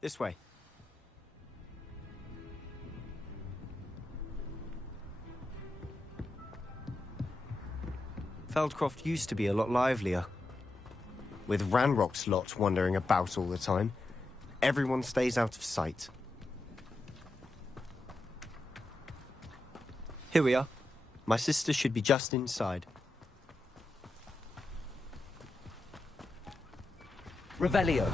This way. Feldcroft used to be a lot livelier. With Ranrock's lot wandering about all the time, everyone stays out of sight. Here we are. My sister should be just inside. Revelio.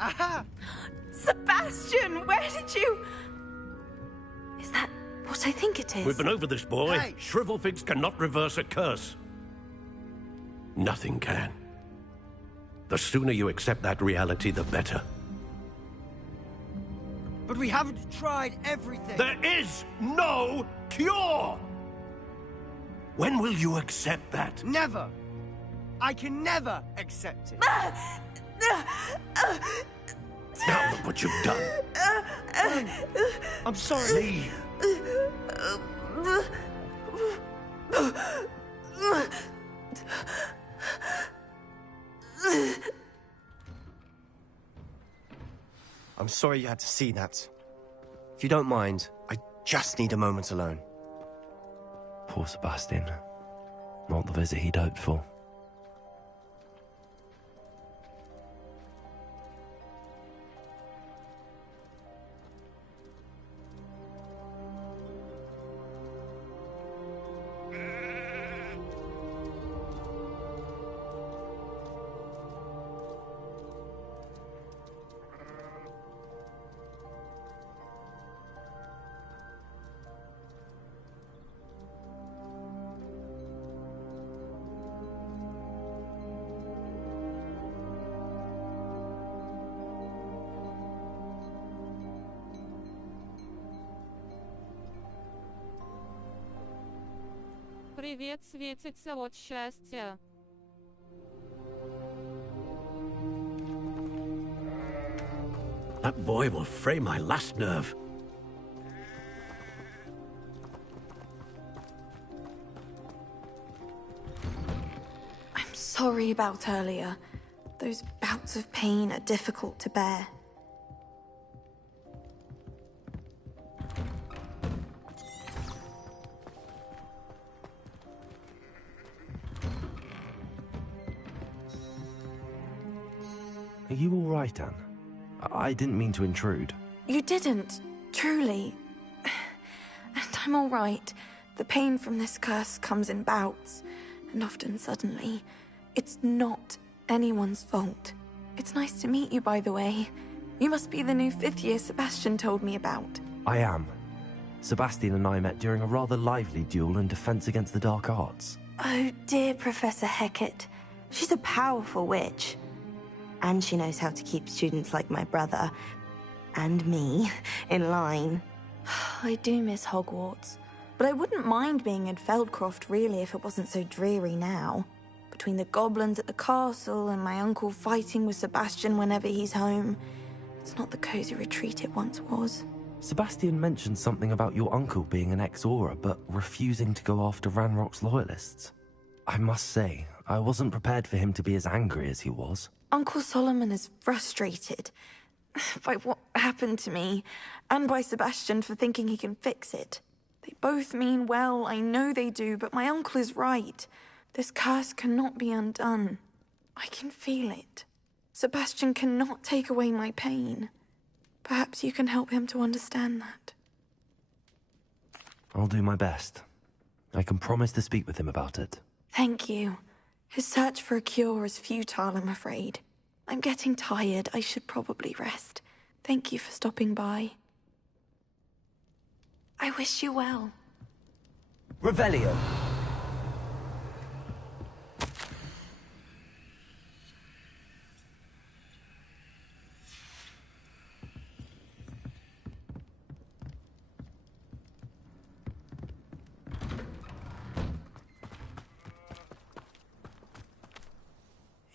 Aha! Sebastian, where did you... Is that what I think it is? We've been over this, boy. Hey. Shrivelfigs cannot reverse a curse. Nothing can. The sooner you accept that reality, the better. But we haven't tried everything. There is no cure! When will you accept that? Never. I can never accept it. Now look what you've done. I'm sorry. Leave. I'm sorry you had to see that. If you don't mind, I just need a moment alone. Poor Sebastian. Not the visit he'd hoped for. Привет, светится от счастья. That boy will fray my last nerve. I'm sorry about earlier. Those bouts of pain are difficult to bear. Are you all right, Anne? I didn't mean to intrude. You didn't, truly. And I'm all right. The pain from this curse comes in bouts, and often suddenly. It's not anyone's fault. It's nice to meet you, by the way. You must be the new 5th year Sebastian told me about. I am. Sebastian and I met during a rather lively duel in Defense Against the Dark Arts. Oh, dear Professor Hecat. She's a powerful witch. And she knows how to keep students like my brother, and me, in line. I do miss Hogwarts, but I wouldn't mind being in Feldcroft, really, if it wasn't so dreary now. Between the goblins at the castle and my uncle fighting with Sebastian whenever he's home, it's not the cozy retreat it once was. Sebastian mentioned something about your uncle being an ex-Auror, but refusing to go after Ranrock's loyalists. I must say, I wasn't prepared for him to be as angry as he was. Uncle Solomon is frustrated by what happened to me, and by Sebastian for thinking he can fix it. They both mean well, I know they do, but my uncle is right. This curse cannot be undone. I can feel it. Sebastian cannot take away my pain. Perhaps you can help him to understand that. I'll do my best. I can promise to speak with him about it. Thank you. His search for a cure is futile, I'm afraid. I'm getting tired. I should probably rest. Thank you for stopping by. I wish you well. Revelio.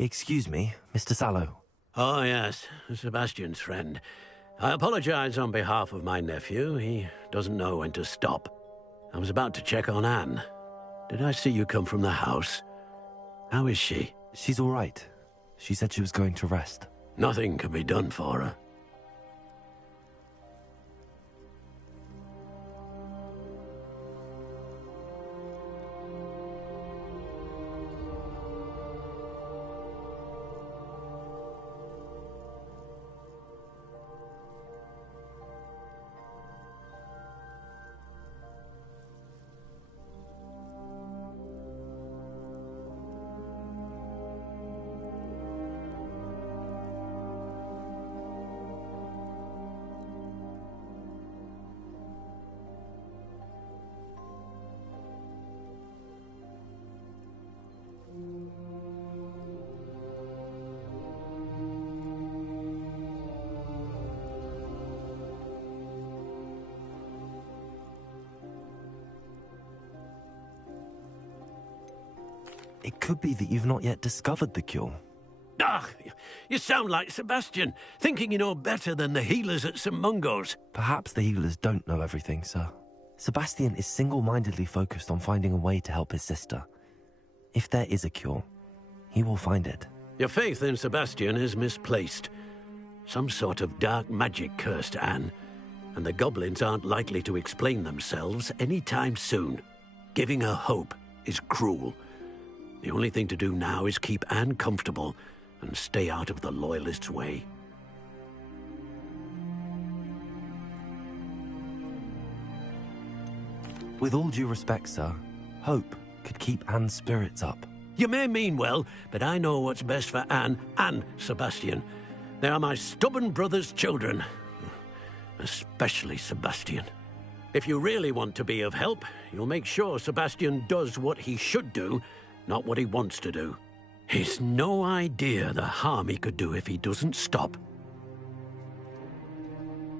Excuse me, Mr. Sallow. Oh, yes, Sebastian's friend. I apologize on behalf of my nephew. He doesn't know when to stop. I was about to check on Anne. Did I see you come from the house? How is she? She's all right. She said she was going to rest. Nothing can be done for her. It could be that you've not yet discovered the cure. Ah, you sound like Sebastian, thinking you know better than the healers at St. Mungo's. Perhaps the healers don't know everything, sir. Sebastian is single-mindedly focused on finding a way to help his sister. If there is a cure, he will find it. Your faith in Sebastian is misplaced. Some sort of dark magic cursed Anne, and the goblins aren't likely to explain themselves anytime soon. Giving her hope is cruel. The only thing to do now is keep Anne comfortable and stay out of the Loyalists' way. With all due respect, sir, hope could keep Anne's spirits up. You may mean well, but I know what's best for Anne and Sebastian. They are my stubborn brother's children. Especially Sebastian. If you really want to be of help, you'll make sure Sebastian does what he should do, not what he wants to do. He's no idea the harm he could do if he doesn't stop.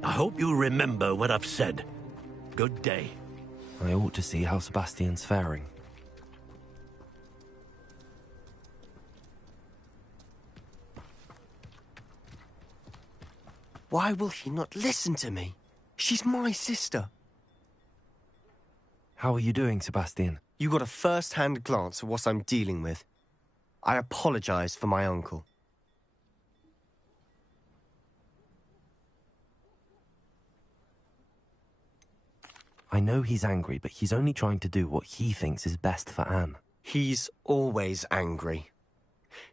I hope you remember what I've said. Good day. I ought to see how Sebastian's faring. Why will he not listen to me? She's my sister. How are you doing, Sebastian? You got a first-hand glance at what I'm dealing with. I apologize for my uncle. I know he's angry, but he's only trying to do what he thinks is best for Anne. He's always angry.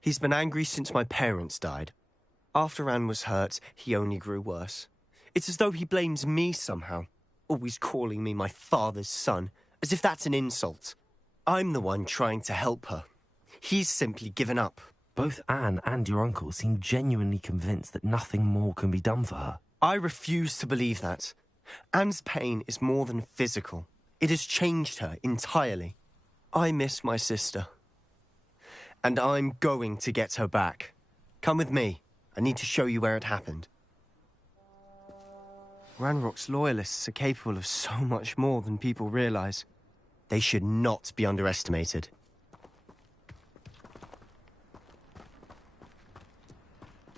He's been angry since my parents died. After Anne was hurt, he only grew worse. It's as though he blames me somehow, always calling me my father's son, as if that's an insult. I'm the one trying to help her. He's simply given up. Both Anne and your uncle seem genuinely convinced that nothing more can be done for her. I refuse to believe that. Anne's pain is more than physical. It has changed her entirely. I miss my sister. And I'm going to get her back. Come with me. I need to show you where it happened. Ranrock's loyalists are capable of so much more than people realize. They should not be underestimated.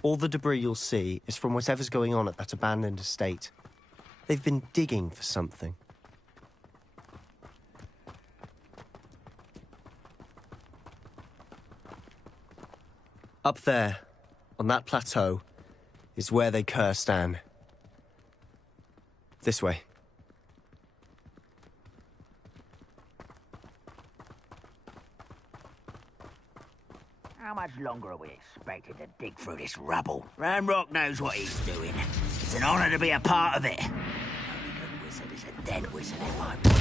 All the debris you'll see is from whatever's going on at that abandoned estate. They've been digging for something. Up there, on that plateau, is where they cursed Anne. This way. How much longer are we expected to dig through this rubble? Ranrock knows what he's doing. It's an honor to be a part of it. A good wizard is a dead wizard in my book.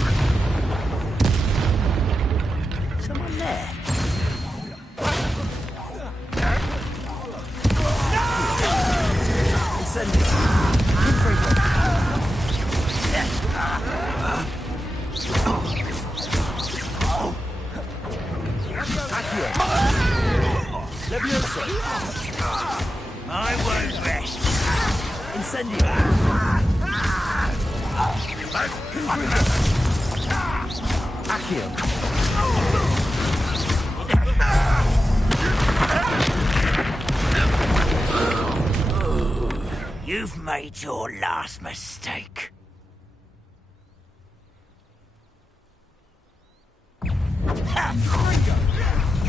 Someone there? I won't rest. Incendio. Accio. You've made your last mistake.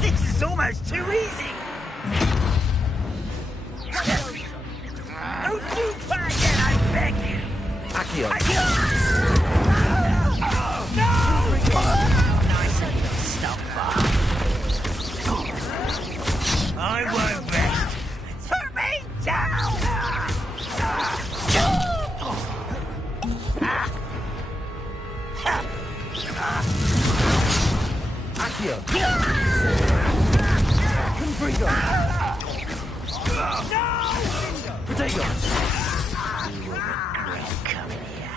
This is almost too easy. Don't do that again, I beg you. Accio. No! Nice of you to stop by. I won't rest. Put me down! Accio. Confringo. No! Protego. You will regret coming here.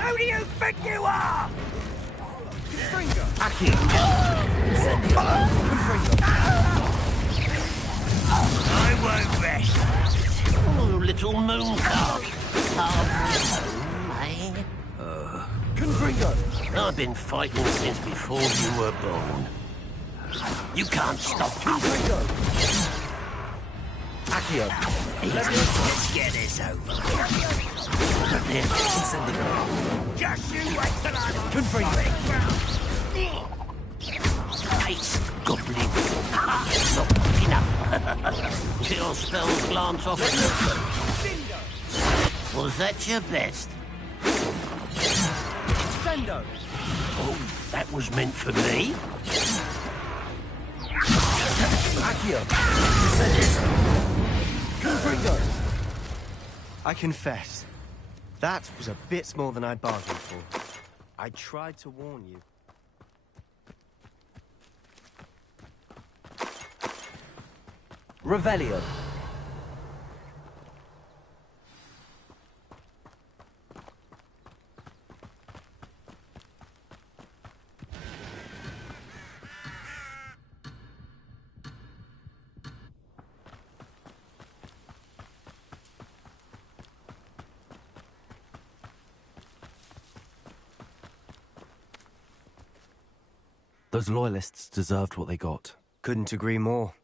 Who do you think you are? Accio. Confringo. I won't rest. Oh, little moon calf. Confringo. I've been fighting since before you were born. You can't stop me. Confringo. Accio. Let's get this over. Just you wait till I'm on Confringo. Hates goblins. Not enough. Kill spells glance off at you. Was that your best? Sendo. Oh, that was meant for me? Accio. Confringo. I confess, that was a bit more than I bargained for. I tried to warn you. Revelio. Those loyalists deserved what they got. Couldn't agree more.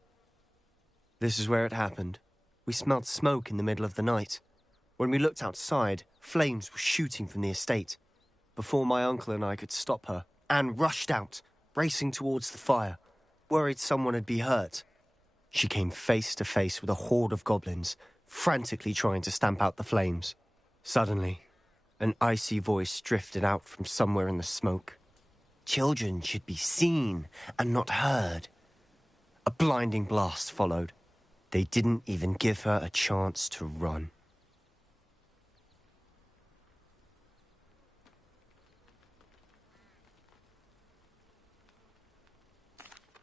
This is where it happened. We smelled smoke in the middle of the night. When we looked outside, flames were shooting from the estate. Before my uncle and I could stop her, Anne rushed out, racing towards the fire, worried someone had been hurt. She came face to face with a horde of goblins, frantically trying to stamp out the flames. Suddenly, an icy voice drifted out from somewhere in the smoke. Children should be seen and not heard. A blinding blast followed. They didn't even give her a chance to run.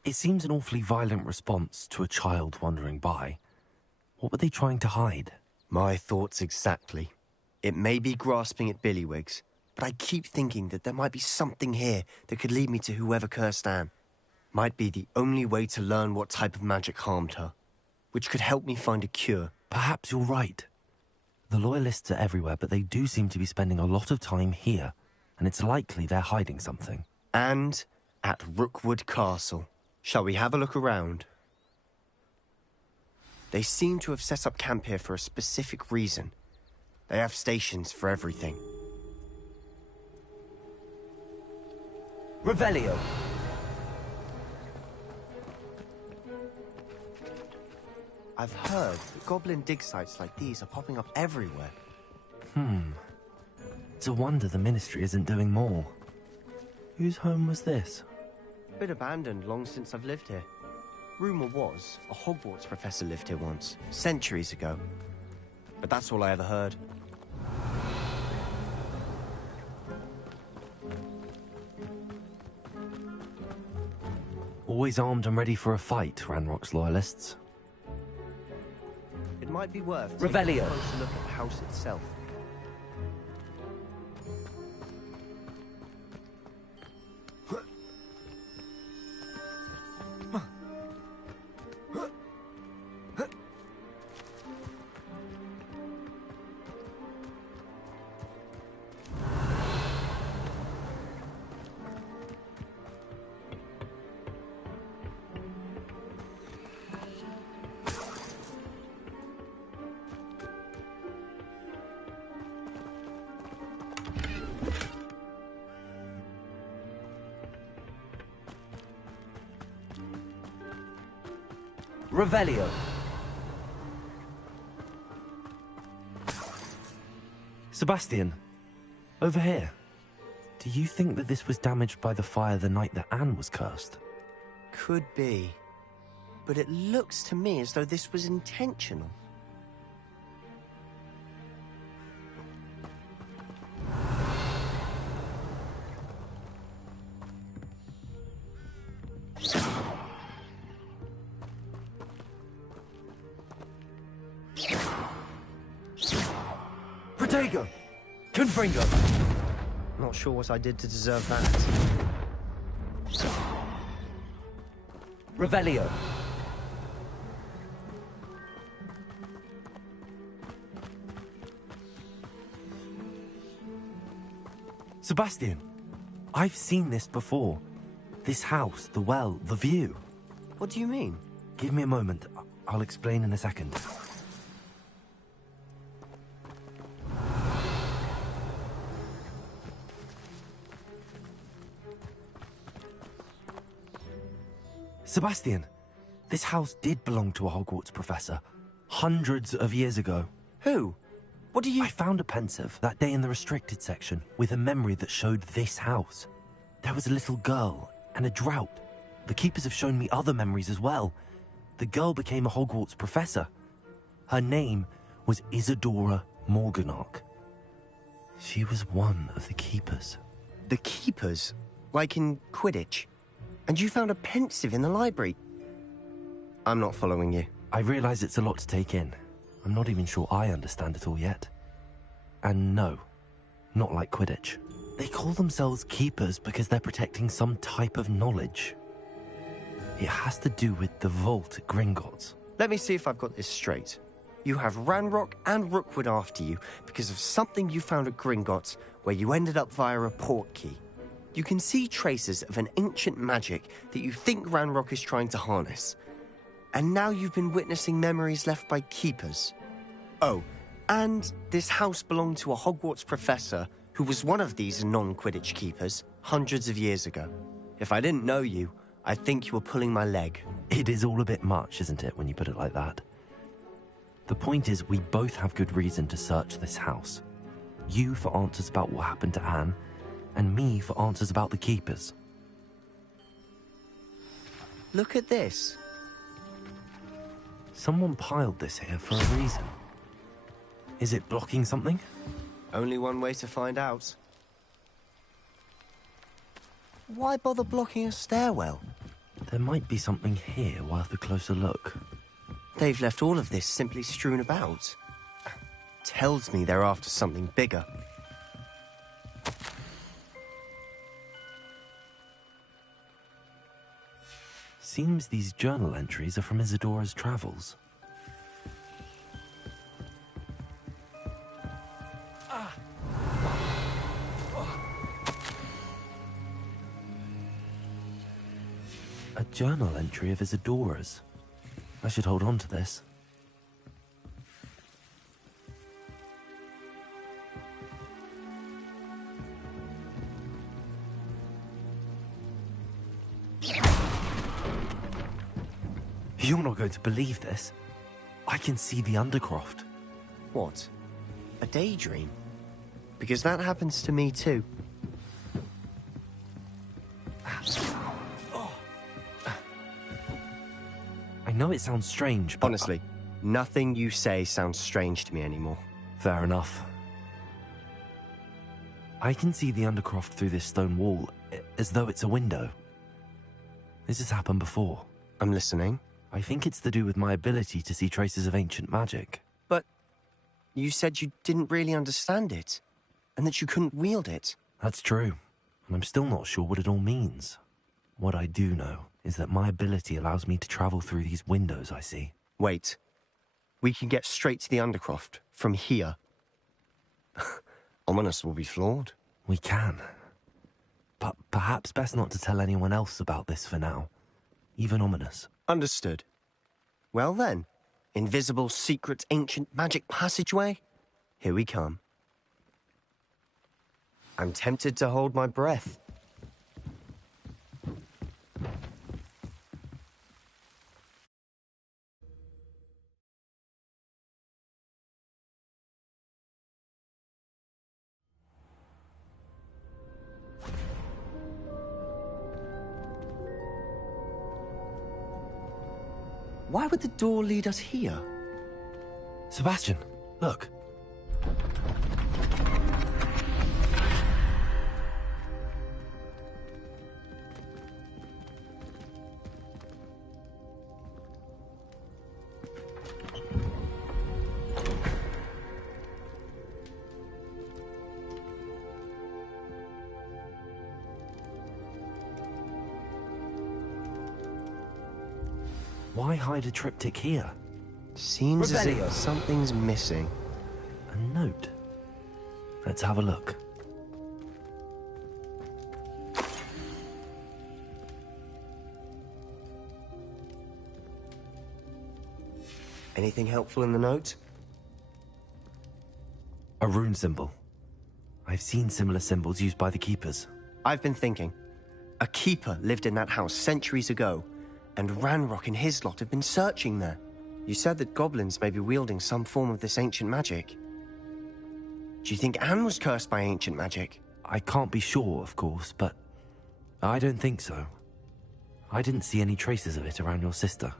It seems an awfully violent response to a child wandering by. What were they trying to hide? My thoughts exactly. It may be grasping at billywhigs, but I keep thinking that there might be something here that could lead me to whoever cursed Anne. Might be the only way to learn what type of magic harmed her, which could help me find a cure. Perhaps you're right. The loyalists are everywhere, but they do seem to be spending a lot of time here, and it's likely they're hiding something. And at Rookwood Castle. Shall we have a look around? They seem to have set up camp here for a specific reason. They have stations for everything. Revelio. I've heard that goblin dig sites like these are popping up everywhere. It's a wonder the Ministry isn't doing more. Whose home was this? Been abandoned long since I've lived here. Rumour was a Hogwarts professor lived here once, centuries ago. But that's all I ever heard. Always armed and ready for a fight, Ranrock's loyalists. It might be worth Revelio. taking a closer look at the house itself. Revelio. Sebastian, over here. Do you think that this was damaged by the fire the night that Anne was cursed? Could be. But it looks to me as though this was intentional. Protego! Confringo! Not sure what I did to deserve that. Revelio. Sebastian, I've seen this before. This house, the well, the view. What do you mean? Give me a moment. I'll explain in a second. Sebastian, this house did belong to a Hogwarts professor. Hundreds of years ago. Who? What do you... I found a pensive that day in the restricted section with a memory that showed this house. There was a little girl and a drought. The keepers have shown me other memories as well. The girl became a Hogwarts professor. Her name was Isadora Morganach. She was one of the keepers. The keepers? Like in Quidditch? And you found a pensive in the library? I'm not following you. I realize it's a lot to take in. I'm not even sure I understand it all yet. And no, not like Quidditch. They call themselves keepers because they're protecting some type of knowledge. It has to do with the vault at Gringotts. Let me see if I've got this straight. You have Ranrock and Rookwood after you because of something you found at Gringotts where you ended up via a port key. You can see traces of an ancient magic that you think Ranrock is trying to harness. And now you've been witnessing memories left by keepers. Oh, and this house belonged to a Hogwarts professor who was one of these non-Quidditch keepers hundreds of years ago. If I didn't know you, I'd think you were pulling my leg. It is all a bit much, isn't it, when you put it like that? The point is, we both have good reason to search this house. You for answers about what happened to Anne, and me for answers about the keepers. Look at this. Someone piled this here for a reason. Is it blocking something? Only one way to find out. Why bother blocking a stairwell? There might be something here worth a closer look. They've left all of this simply strewn about. Tells me they're after something bigger. Seems these journal entries are from Isadora's travels. A journal entry of Isadora's. I should hold on to this. You're not going to believe this. I can see the Undercroft. What? A daydream? Because that happens to me too. I know it sounds strange, but... Honestly, nothing you say sounds strange to me anymore. Fair enough. I can see the Undercroft through this stone wall, as though it's a window. This has happened before. I'm listening. I think it's to do with my ability to see traces of ancient magic. But you said you didn't really understand it, and that you couldn't wield it. That's true, and I'm still not sure what it all means. What I do know is that my ability allows me to travel through these windows I see. Wait. We can get straight to the Undercroft from here. Ominous will be flawed. We can. But perhaps best not to tell anyone else about this for now. Even Ominous. Understood. Well then, invisible, secret, ancient magic passageway? Here we come. I'm tempted to hold my breath. Why would the door lead us here? Sebastian, look. Why hide a triptych here? Seems as Revelio. if something's missing. A note. Let's have a look. Anything helpful in the note? A rune symbol. I've seen similar symbols used by the keepers. I've been thinking. A keeper lived in that house centuries ago, and Ranrock and his lot have been searching there. You said that goblins may be wielding some form of this ancient magic. Do you think Anne was cursed by ancient magic? I can't be sure, of course, but I don't think so. I didn't see any traces of it around your sister.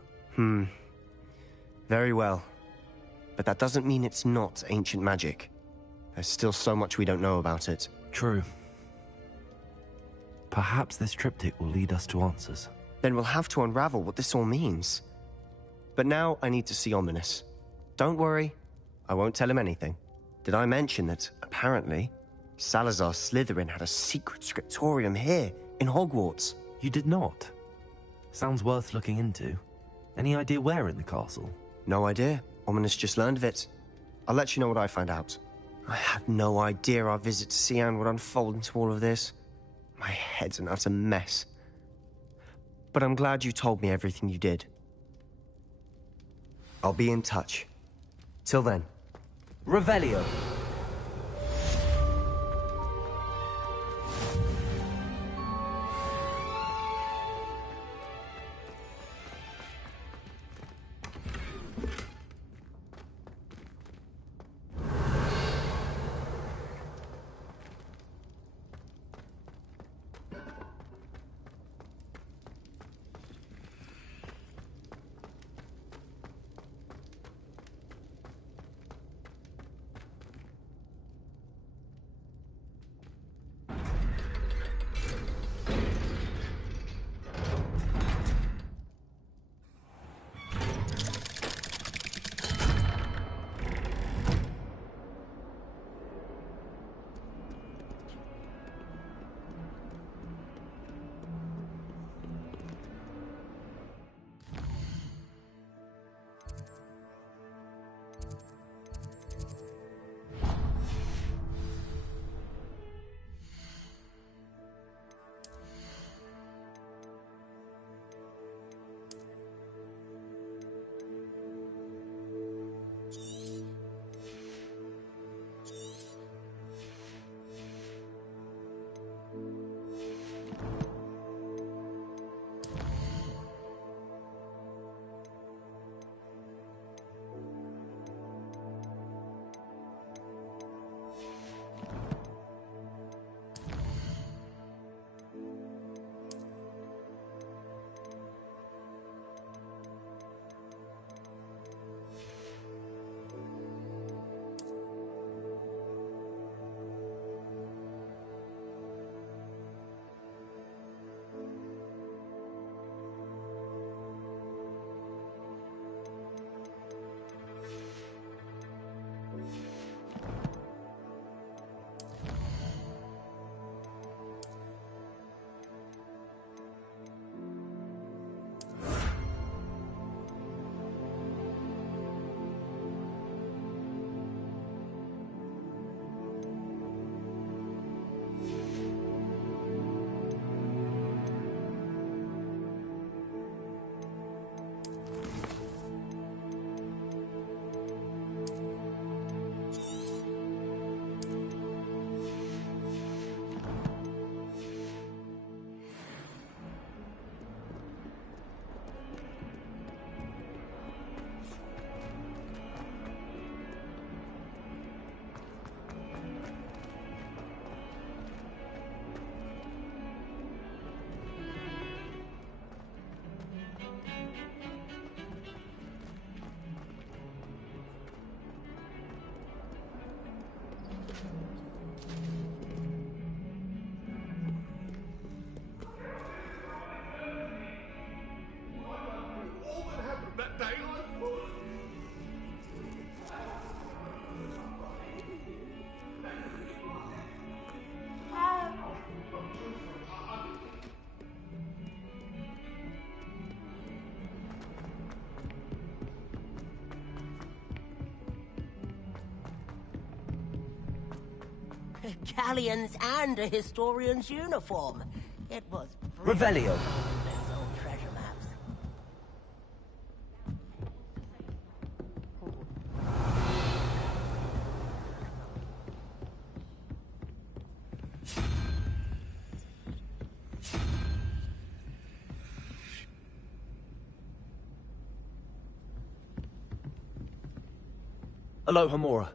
Very well. But that doesn't mean it's not ancient magic. There's still so much we don't know about it. True. Perhaps this triptych will lead us to answers. Then we'll have to unravel what this all means. But now I need to see Ominous. Don't worry, I won't tell him anything. Did I mention that, apparently, Salazar Slytherin had a secret scriptorium here, in Hogwarts? You did not? Sounds worth looking into. Any idea where in the castle? No idea. Ominous just learned of it. I'll let you know what I find out. I had no idea our visit to Cian would unfold into all of this. My head's an utter mess. But I'm glad you told me everything you did. I'll be in touch. Till then. Revelio. Galleons and a historian's uniform. It was Revelio. those old treasure maps. Aloha Mora.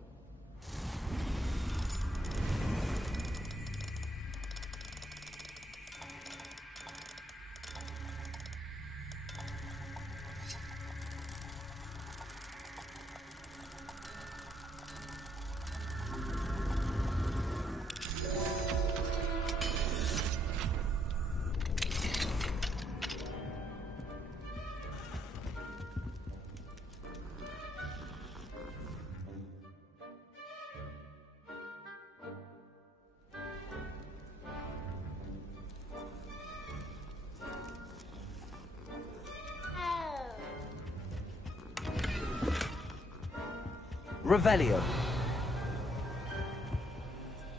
Revelio.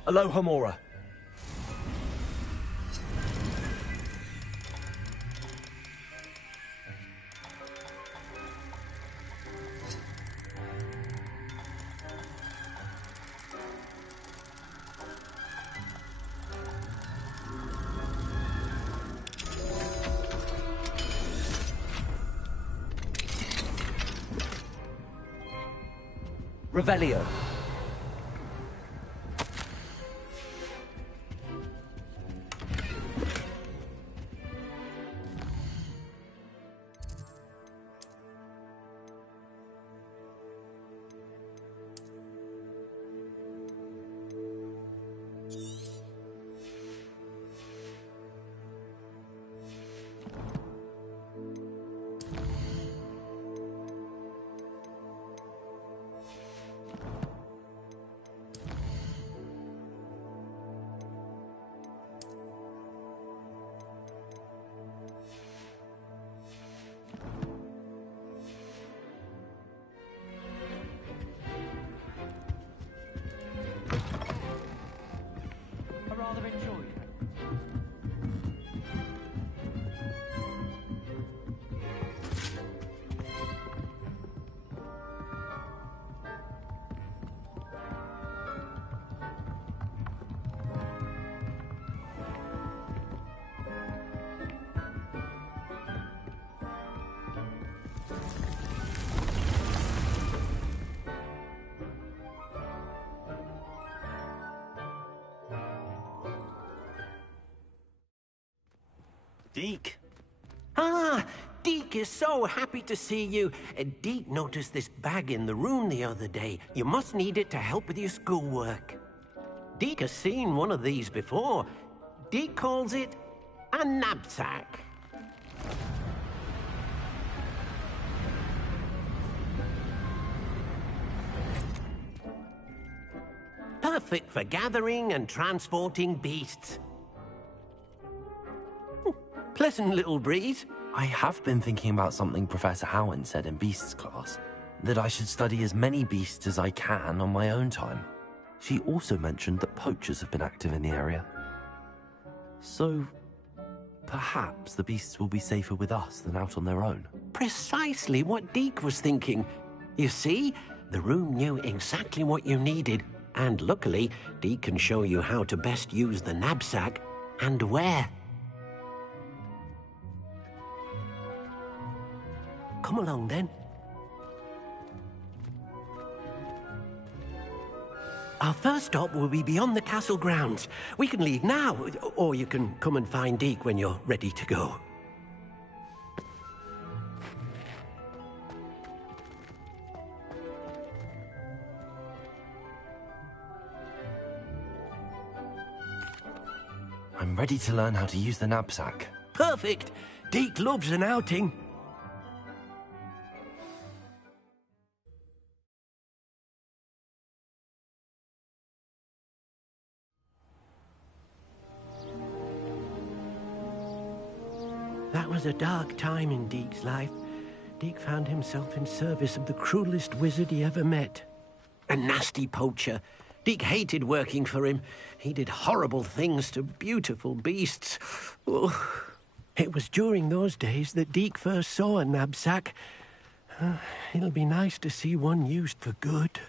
Aloha Mora. Revelio. I rather enjoyed it. Deke. Ah, Deke is so happy to see you. Deke noticed this bag in the room the other day. You must need it to help with your schoolwork. Deke has seen one of these before. Deke calls it a knapsack. Perfect for gathering and transporting beasts. Pleasant little breeze. I have been thinking about something Professor Howen said in Beasts class, that I should study as many beasts as I can on my own time. She also mentioned that poachers have been active in the area. So, perhaps the beasts will be safer with us than out on their own. Precisely what Deke was thinking. You see, the room knew exactly what you needed, and luckily, Deke can show you how to best use the knapsack and where. Come along, then. Our first stop will be beyond the castle grounds. We can leave now, or you can come and find Deke when you're ready to go. I'm ready to learn how to use the knapsack. Perfect! Deke loves an outing. That was a dark time in Deke's life. Deke found himself in service of the cruelest wizard he ever met. A nasty poacher. Deke hated working for him. He did horrible things to beautiful beasts. Oh. It was during those days that Deke first saw a knapsack. It'll be nice to see one used for good.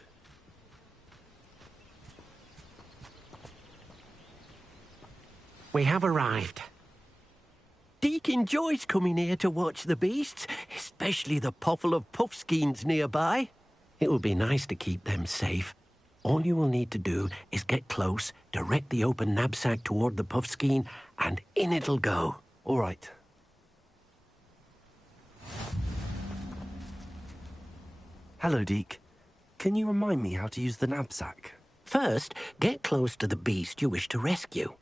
We have arrived. Deke enjoys coming here to watch the beasts, especially the potful of puffskeins nearby. It will be nice to keep them safe. All you will need to do is get close, direct the open knapsack toward the puffskein, and in it'll go. All right. Hello, Deke. Can you remind me how to use the knapsack? First, get close to the beast you wish to rescue.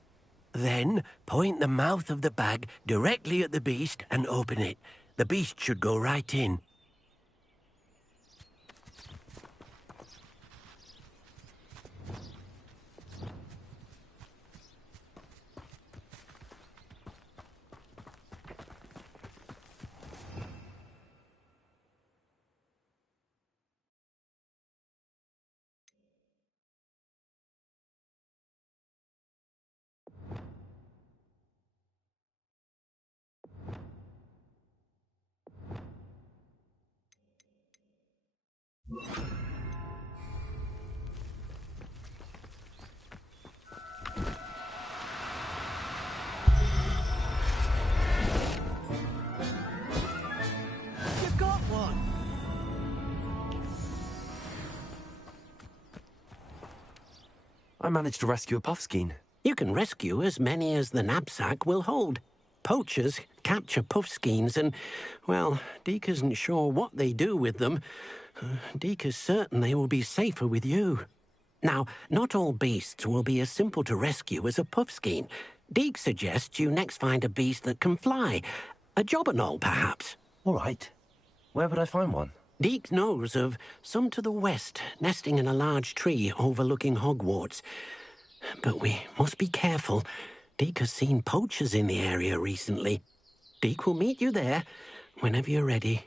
Then, point the mouth of the bag directly at the beast and open it. The beast should go right in. You've got one. I managed to rescue a puffskein. You can rescue as many as the knapsack will hold. Poachers capture puffskeins and, well, Deke isn't sure what they do with them. Deke is certain they will be safer with you. Now, not all beasts will be as simple to rescue as a puffskein. Deke suggests you next find a beast that can fly. A jobberknoll, perhaps. All right. Where would I find one? Deke knows of some to the west, nesting in a large tree overlooking Hogwarts. But we must be careful. Deke has seen poachers in the area recently. Deke will meet you there whenever you're ready.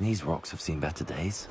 These rocks have seen better days.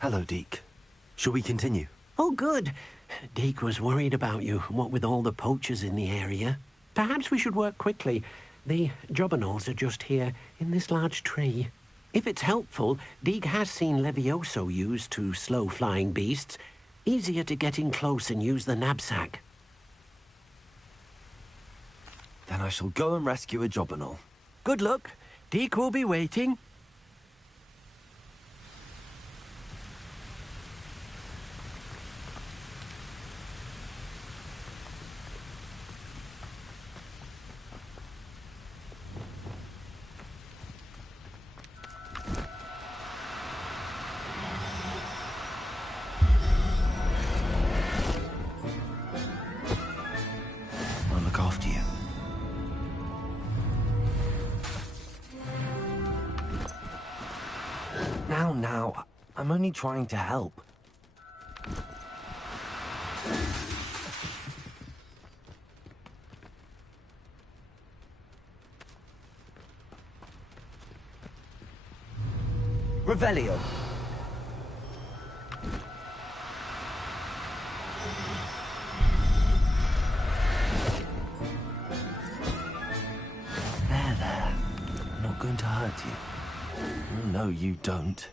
Hello, Deke. Shall we continue? Oh, good. Deke was worried about you, what with all the poachers in the area. Perhaps we should work quickly. The jobberknolls are just here, in this large tree. If it's helpful, Deke has seen Levioso used to slow flying beasts. Easier to get in close and use the knapsack. Then I shall go and rescue a jobberknoll. Good luck. Deke will be waiting. Now. I'm only trying to help. Revelio. There. I'm not going to hurt you. Oh, no, you don't.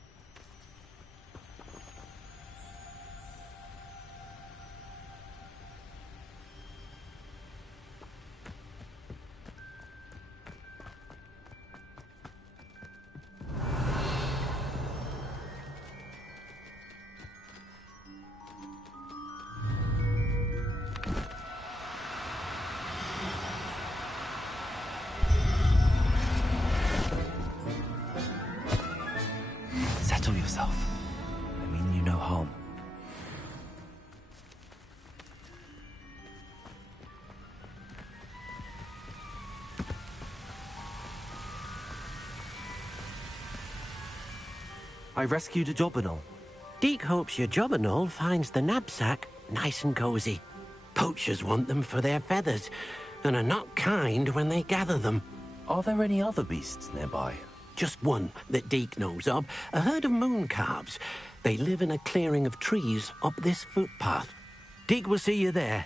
Settle yourself. I mean you no harm. I rescued a Jobberknoll. Deke hopes your Jobberknoll finds the knapsack nice and cozy. Poachers want them for their feathers, and are not kind when they gather them. Are there any other beasts nearby? Just one that Deke knows of, a herd of moon calves. They live in a clearing of trees up this footpath. Deke will see you there.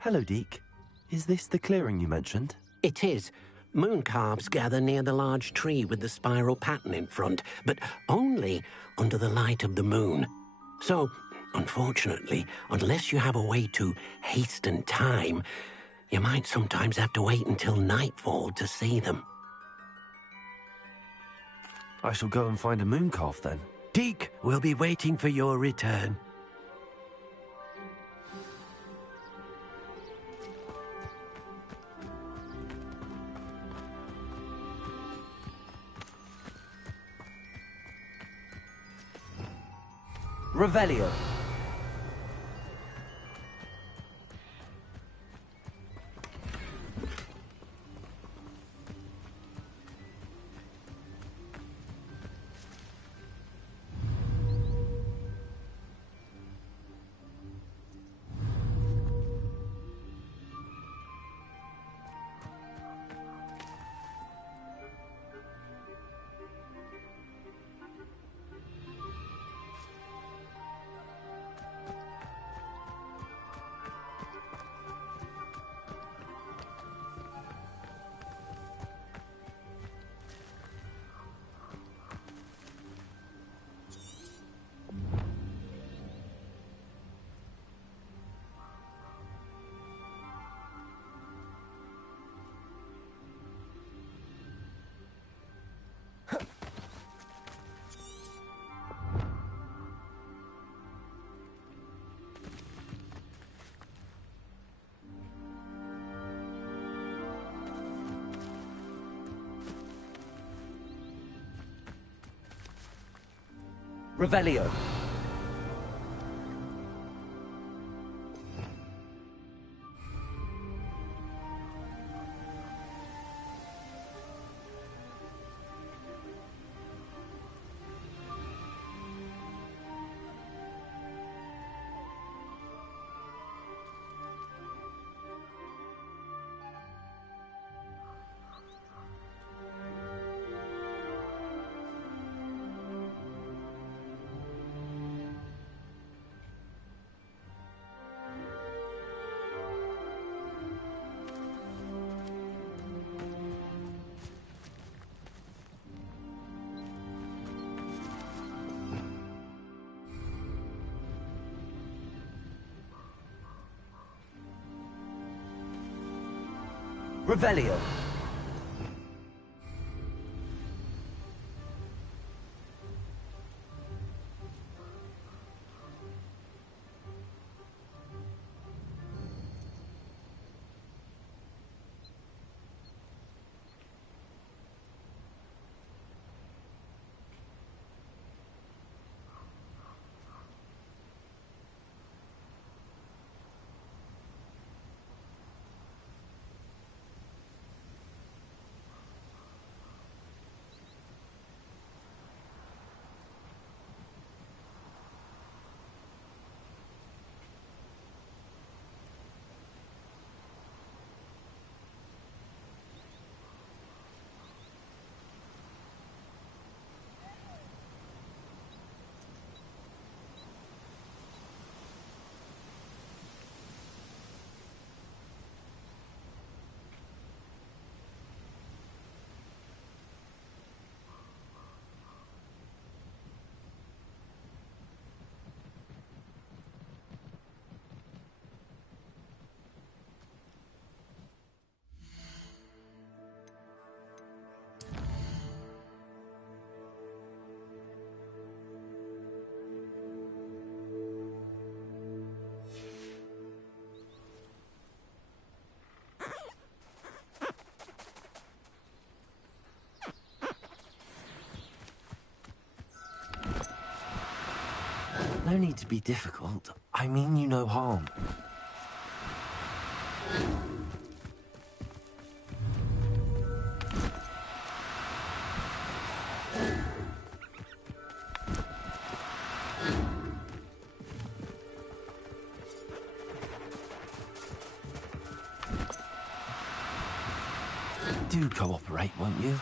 Hello, Deke. Is this the clearing you mentioned? It is. Moon calves gather near the large tree with the spiral pattern in front, but only under the light of the moon. So, unfortunately, unless you have a way to hasten time, you might sometimes have to wait until nightfall to see them. I shall go and find a moon calf then. Deke will be waiting for your return. Revelio. Revelio. Revelio. No need to be difficult. I mean you no harm. Do cooperate, won't you?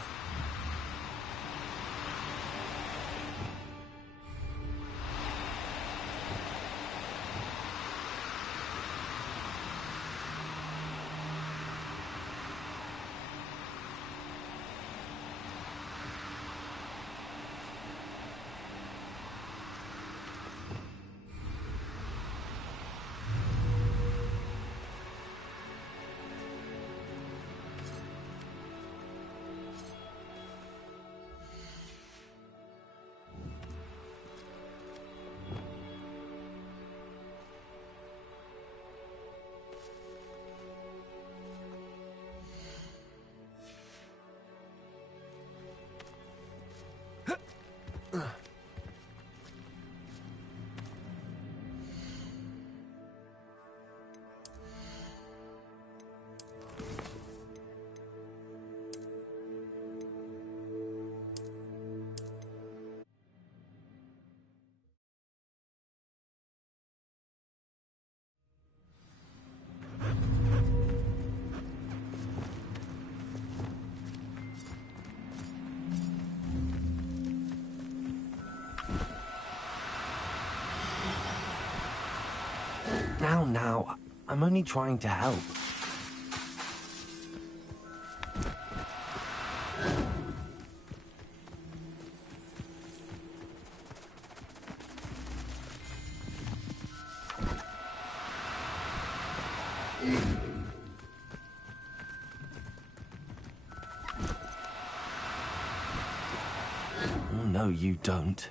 Now, I'm only trying to help. Oh, no, you don't.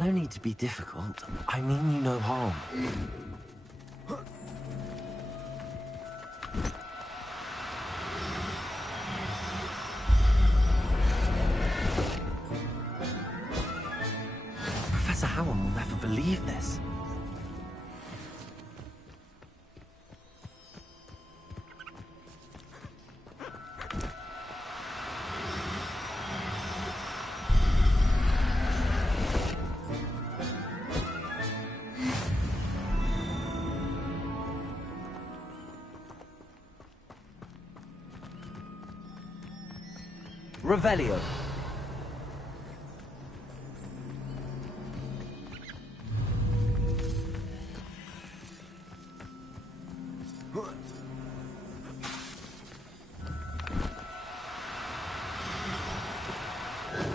No need to be difficult. I mean you no harm. Professor Howard will never believe this. Revelio.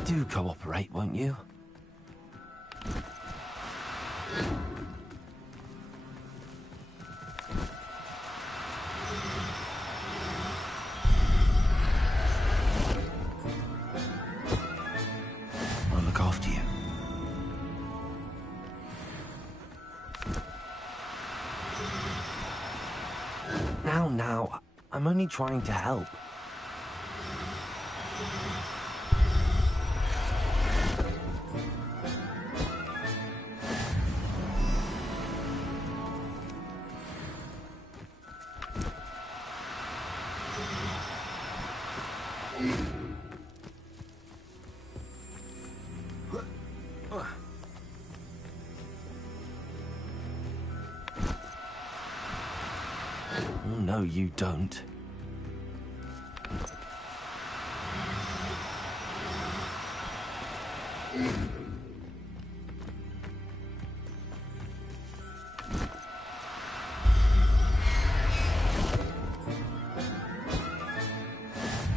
do cooperate, won't you? I'll look after you. Now, I'm only trying to help. No, you don't.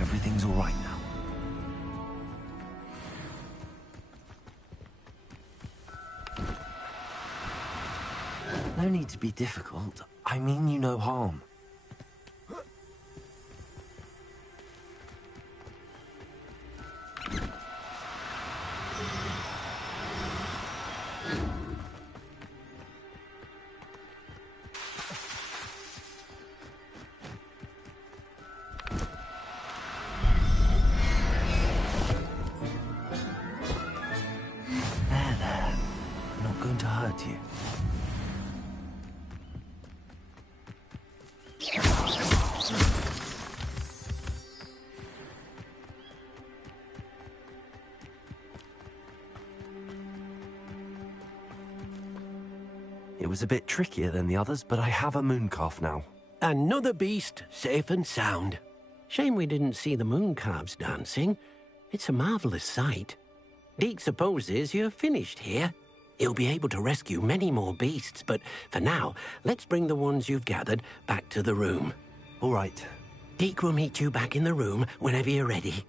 Everything's all right now. No need to be difficult. I mean you no harm. There. I'm not going to hurt you. It was a bit trickier than the others, but I have a moon calf now. Another beast, safe and sound. Shame we didn't see the moon calves dancing. It's a marvelous sight. Deke supposes you're finished here. He'll be able to rescue many more beasts, but for now, let's bring the ones you've gathered back to the room. All right. Deke will meet you back in the room whenever you're ready.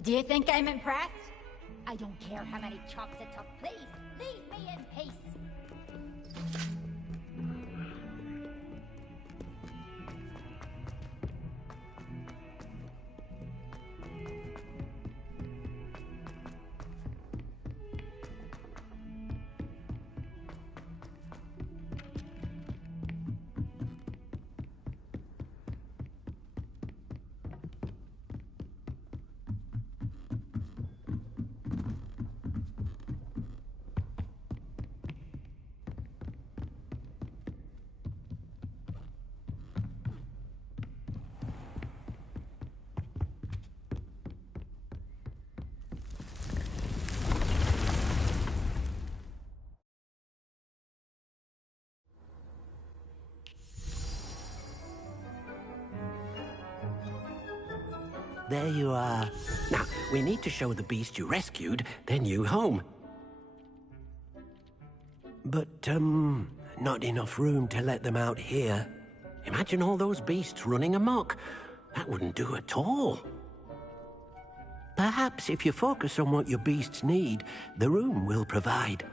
Do you think I'm impressed? I don't care how many chops it took. Please, leave me in peace. There you are. Now, we need to show the beast you rescued their new home. But, not enough room to let them out here. Imagine all those beasts running amok. That wouldn't do at all. Perhaps if you focus on what your beasts need, the room will provide.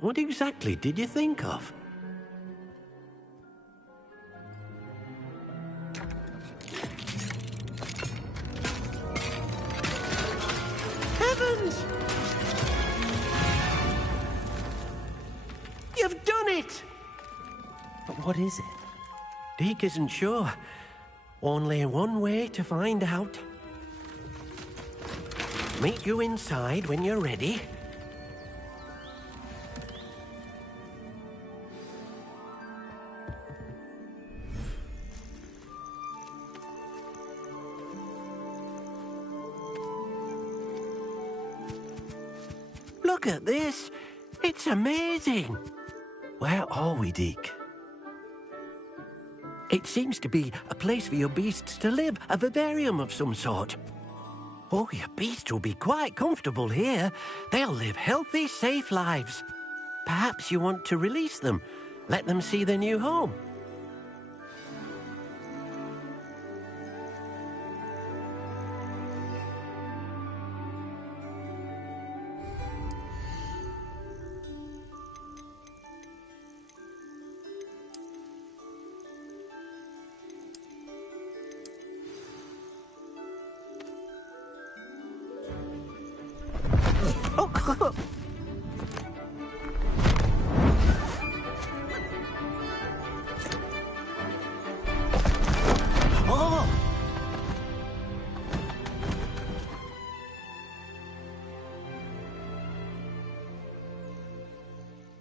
What exactly did you think of? Heavens! You've done it! But what is it? Deke isn't sure. Only one way to find out. Meet you inside when you're ready. Look at this. It's amazing. Where are we, Deke? It seems to be a place for your beasts to live, a vivarium of some sort. Oh, your beasts will be quite comfortable here. They'll live healthy, safe lives. Perhaps you want to release them, let them see their new home.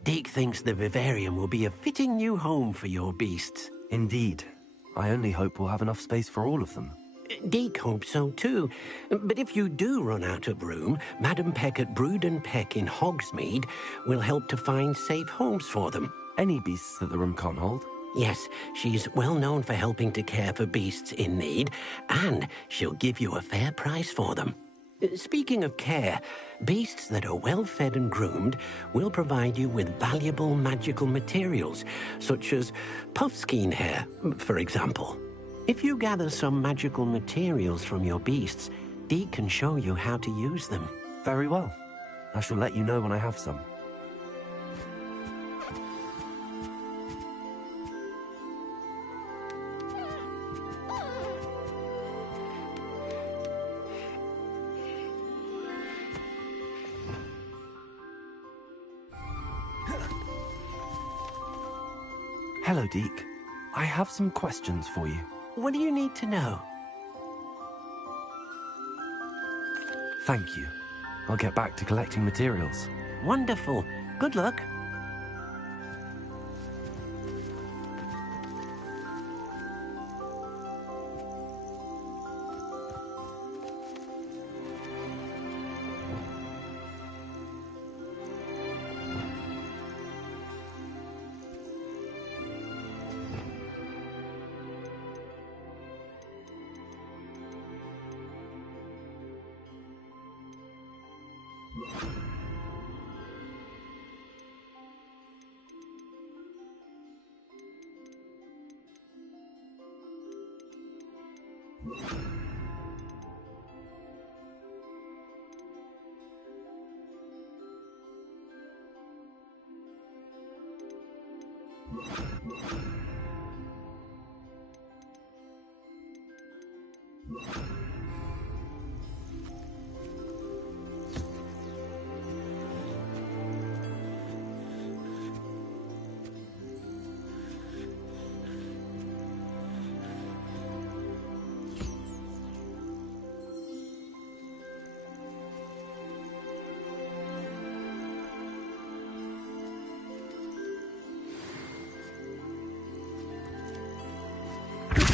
Deke thinks the vivarium will be a fitting new home for your beasts. Indeed. I only hope we'll have enough space for all of them. Deke hopes so too. But if you do run out of room, Madam Peck at Brood and Peck in Hogsmeade will help to find safe homes for them. Any beasts that the room can't hold? Yes, she's well known for helping to care for beasts in need, and she'll give you a fair price for them. Speaking of care, beasts that are well fed and groomed will provide you with valuable magical materials, such as puffskein hair, for example. If you gather some magical materials from your beasts, Deke can show you how to use them. Very well. I shall let you know when I have some. Hello, Deke. I have some questions for you. What do you need to know? Thank you. I'll get back to collecting materials. Wonderful. Good luck.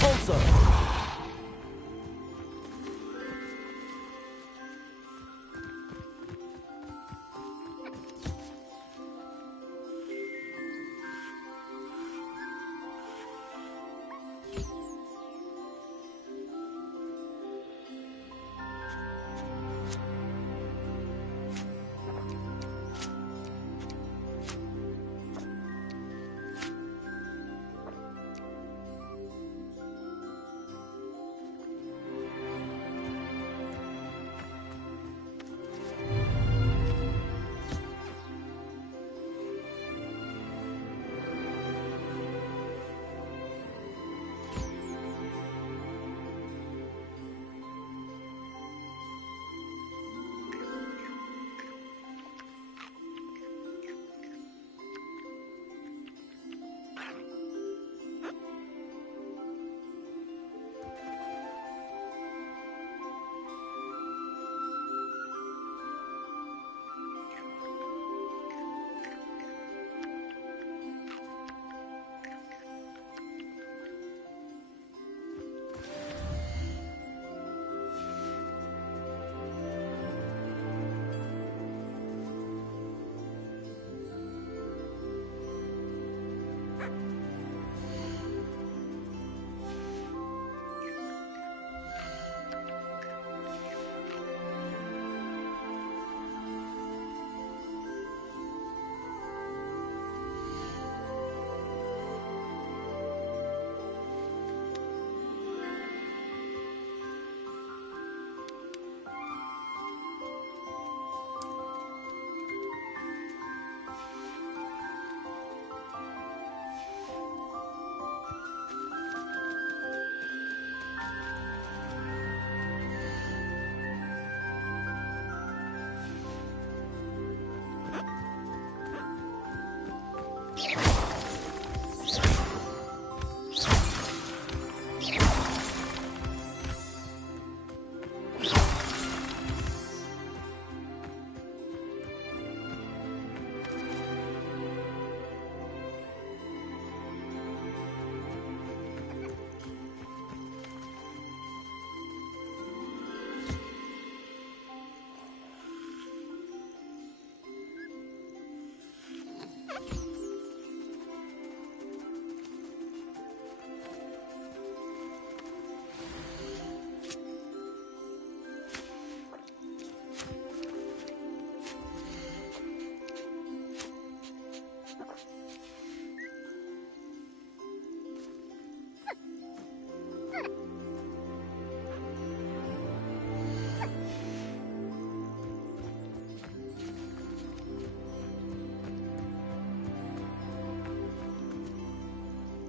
Also,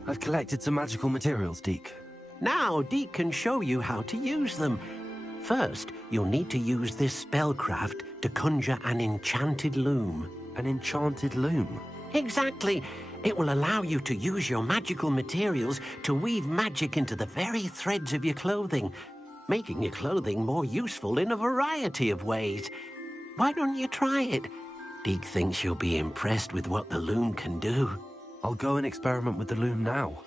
I've collected some magical materials, Deke. Now, Deke can show you how to use them. First, you'll need to use this spellcraft to conjure an enchanted loom. An enchanted loom? Exactly. It will allow you to use your magical materials to weave magic into the very threads of your clothing, making your clothing more useful in a variety of ways. Why don't you try it? Deke thinks you'll be impressed with what the loom can do. I'll go and experiment with the loom now.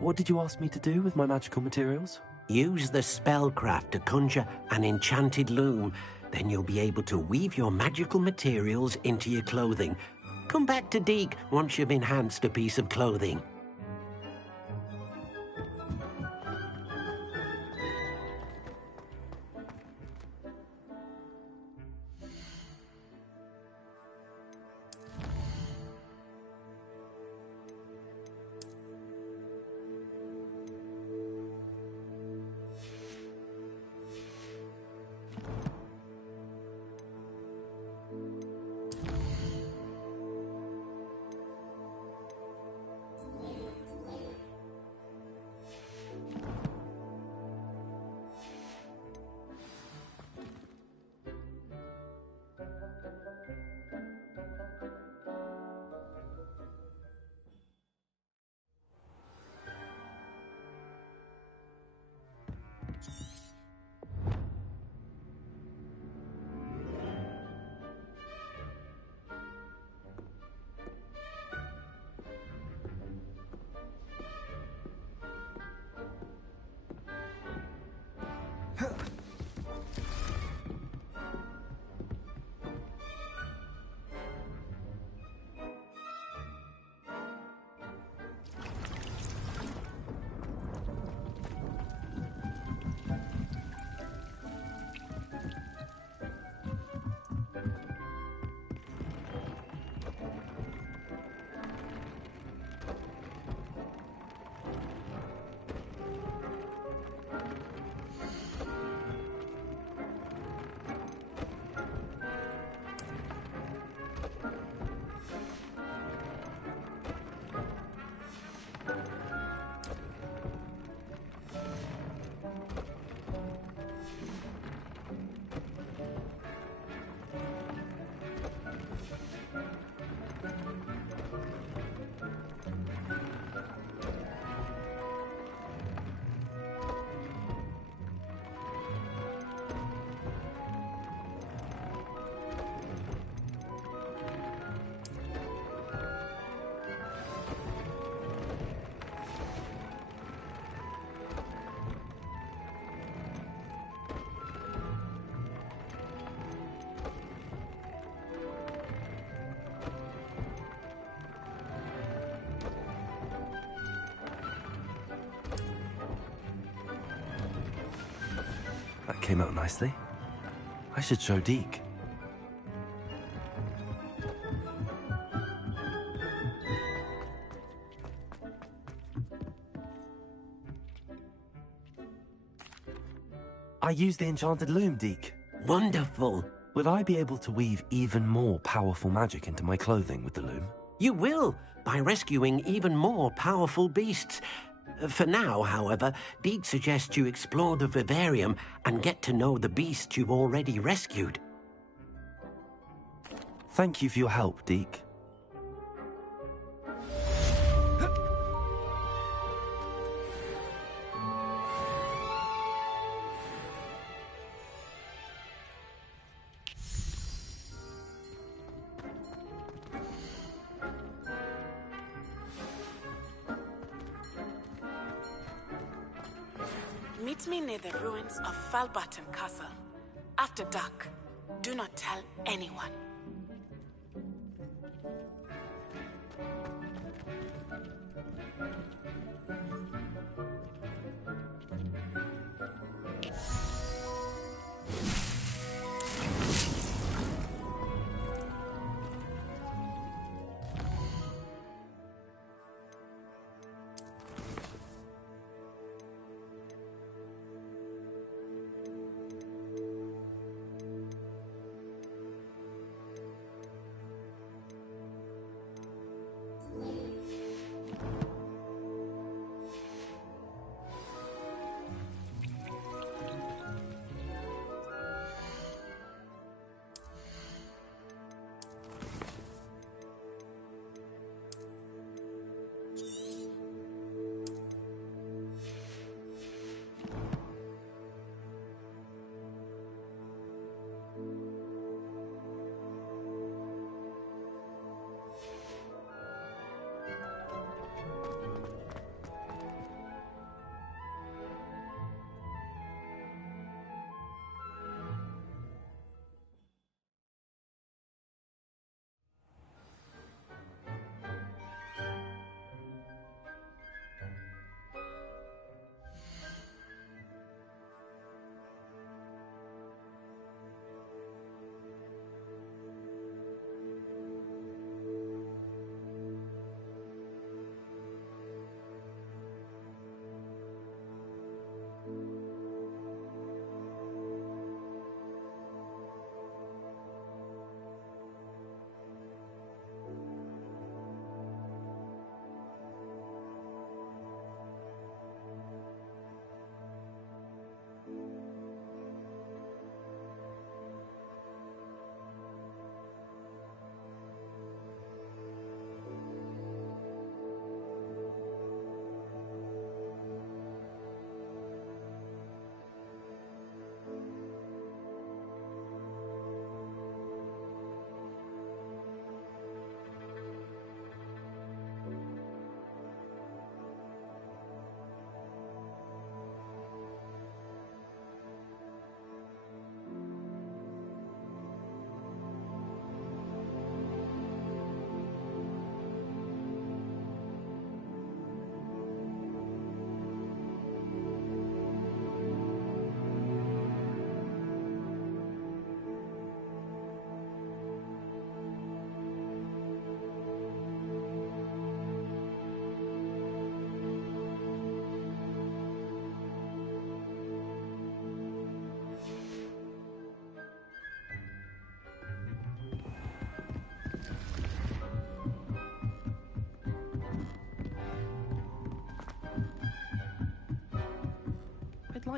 What did you ask me to do with my magical materials? Use the spellcraft to conjure an enchanted loom. Then you'll be able to weave your magical materials into your clothing. Come back to Deke once you've enhanced a piece of clothing. That came out nicely. I should show Deke. I used the enchanted loom, Deke. Wonderful. Will I be able to weave even more powerful magic into my clothing with the loom? You will, by rescuing even more powerful beasts. For now, however, Deke suggests you explore the vivarium and get to know the beasts you've already rescued. Thank you for your help, Deke. Meet me near the ruins of Falbaton Castle. After dark. Do not tell anyone.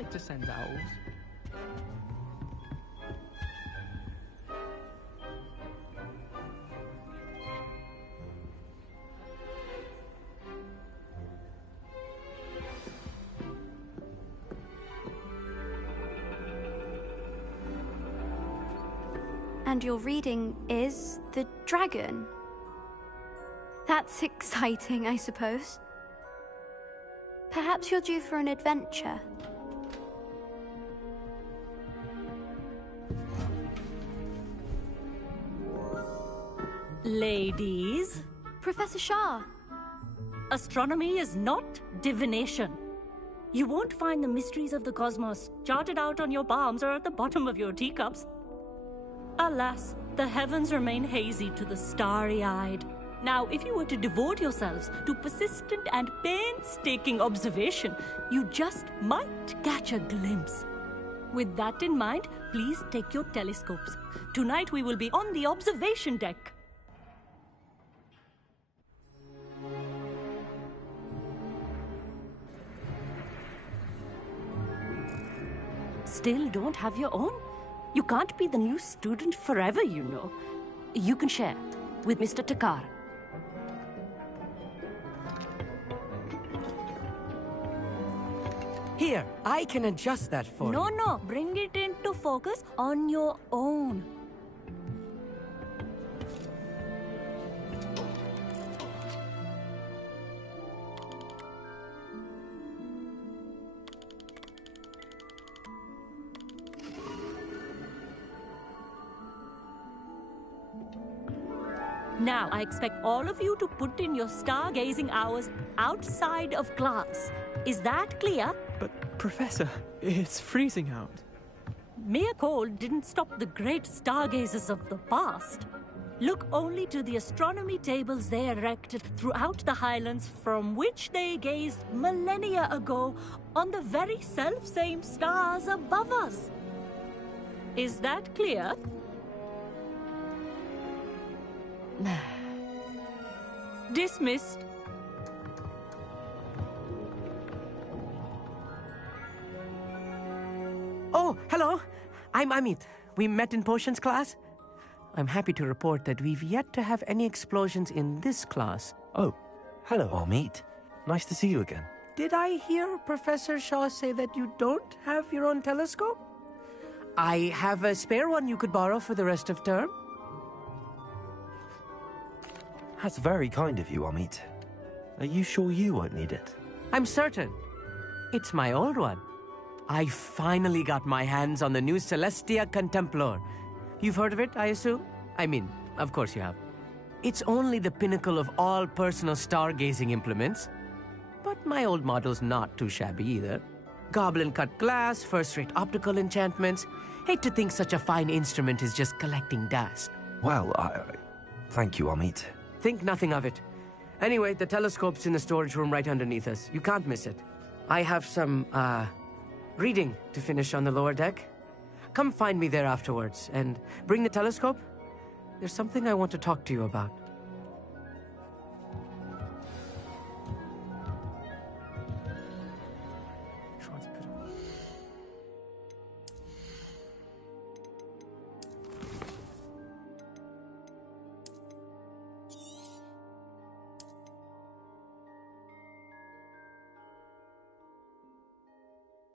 like to send owls. And your reading is the dragon. That's exciting, I suppose. Perhaps you're due for an adventure. Ladies. Professor Shah. Astronomy is not divination. You won't find the mysteries of the cosmos charted out on your palms or at the bottom of your teacups. Alas, the heavens remain hazy to the starry-eyed. Now, if you were to devote yourselves to persistent and painstaking observation, you just might catch a glimpse. With that in mind, please take your telescopes. Tonight we will be on the observation deck. Still don't have your own? You can't be the new student forever, you know. You can share with Mr. Takar. Here, I can adjust that for you. No, bring it into focus on your own. Now, I expect all of you to put in your stargazing hours outside of class. Is that clear? But, Professor, it's freezing out. Mere cold didn't stop the great stargazers of the past. Look only to the astronomy tables they erected throughout the highlands from which they gazed millennia ago on the very self-same stars above us. Is that clear? Dismissed. Oh, hello. I'm Amit. We met in potions class. I'm happy to report that we've yet to have any explosions in this class. Oh, hello, Amit. Nice to see you again. Did I hear Professor Shaw say that you don't have your own telescope? I have a spare one you could borrow for the rest of term. That's very kind of you, Amit. Are you sure you won't need it? I'm certain. It's my old one. I finally got my hands on the new Celestia Contemplar. You've heard of it, I assume? I mean, of course you have. It's only the pinnacle of all personal stargazing implements. But my old model's not too shabby either. Goblin-cut glass, first-rate optical enchantments. Hate to think such a fine instrument is just collecting dust. Well, thank you, Amit. Think nothing of it. Anyway, the telescope's in the storage room right underneath us. You can't miss it. I have some, reading to finish on the lower deck. Come find me there afterwards, and bring the telescope. There's something I want to talk to you about.